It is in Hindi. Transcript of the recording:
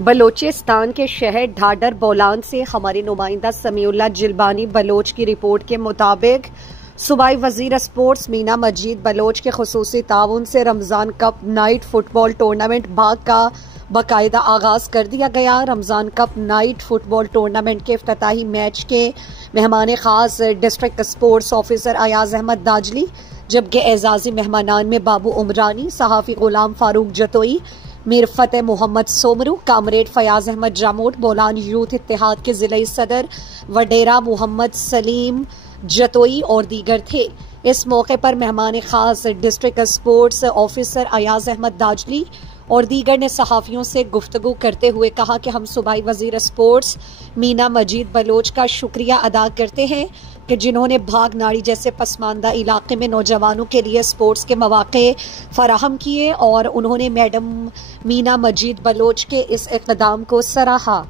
बलोचिस्तान के शहर ढाडर बोलान से हमारे नुमाइंदा समीउल्लाह जिलबानी बलोच की रिपोर्ट के मुताबिक सूबाई वजीर स्पोर्ट्स मीना मजीद बलोच के खुसूसी ताउन से Ramzan cup night football tournament बाग का बाकायदा आगाज कर दिया गया। Ramzan cup night football tournament के इफ्तिताही मैच के मेहमान खास district sports officer Ayaz Ahmed Dajli, जबकि एजाजी मेहमानान में बाबू उमरानी, सहाफ़ी गुलाम फारूक जतोई, मीर फतेह मोहम्मद सोमरू, कामरेड फयाज अहमद जामोट, बोलान यूथ इत्तेहाद के जिला सदर वडेरा मोहम्मद सलीम जतोई और दीगर थे। इस मौके पर मेहमान खास district sports officer Ayaz Ahmed Dajli और दीगर ने सहाफ़ियों से गुफ्तगू करते हुए कहा कि हम सूबाई वजीर स्पोर्ट्स मीना मजीद बलोच का शुक्रिया अदा करते हैं कि जिन्होंने भाग नाड़ी जैसे पसमानदा इलाके में नौजवानों के लिए स्पोर्ट्स के मौके फराहम किए और उन्होंने मैडम मीना मजीद बलोच के इस इक़दाम को सराहा।